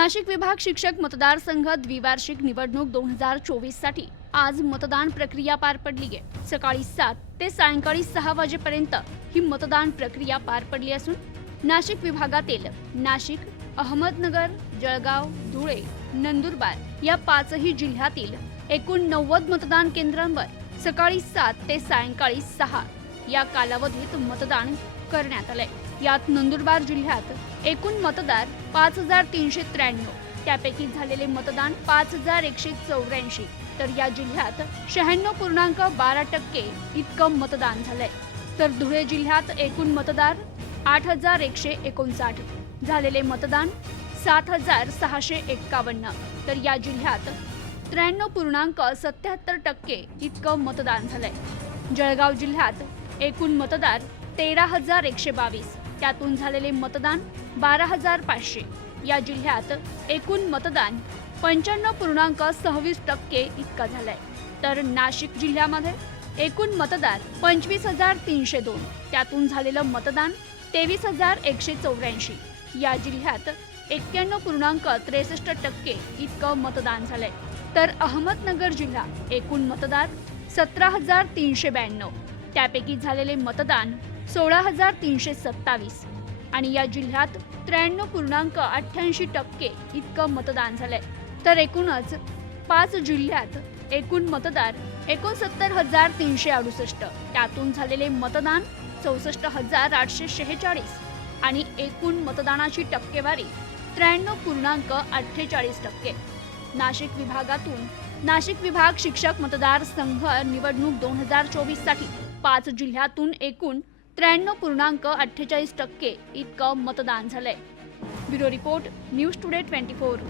नाशिक विभाग शिक्षक मतदारसंघ द्विवार्षिक निवडणूक 2024 साठी आज मतदान प्रक्रिया पार पडली आहे। सकाळी 7 ते सायंकाळी 6 वाजेपर्यंत ही मतदान प्रक्रिया पार पडली असून नाशिक विभागातील नाशिक, अहमदनगर, जळगाव, धुळे, नंदुरबार या पाचही जिल्ह्यातील एकूण 90 मतदान केंद्रांवर सकाळी 7 ते सायंकाळी 6 या कालावधीत मतदान करण्यात आले। यात नंदुरबार जिल्ह्यात एकूण मतदार 5393, त्यापैकी झालेले मतदान 5184, तर या जिल्ह्यात 96.12% इतकं मतदान झालंय। तर धुळे जिल्ह्यात एकूण मतदार 8159, झालेले मतदान 7651, तर या जिल्ह्यात 93.77% इतकं मतदान झालंय। जळगाव जिल्ह्यात एकूण मतदार 13122, त्यातून झालेले मतदान 12500, या जिल्ह्यात एकूण मतदान 95.26% इतका झालाय। तर नाशिक जिल्ह्यामध्ये एकूण मतदार 25302, त्यातून झालेलं मतदान 23184, या जिल्ह्यात 91.63% इतकं मतदान झालंय। तर अहमदनगर जिल्हा एकूण मतदार 17392, त्यापैकी झालेले मतदान 16327, आणि या जिल्ह्यात 93.88% इतकं मतदान झालंय। तर एकूणच 5 जिल्ह्यात एकूण मतदार 69368, त्यातून झालेले मतदान 64846, आणि एकूण मतदानाची टक्केवारी 93.48%। नाशिक विभागातून नाशिक विभाग शिक्षक मतदारसंघ निवडणूक 2024 साठी 5 जिल्ह्यातून एकूण 93.48% इतकं मतदान झालंय। Bureau report, news today 24।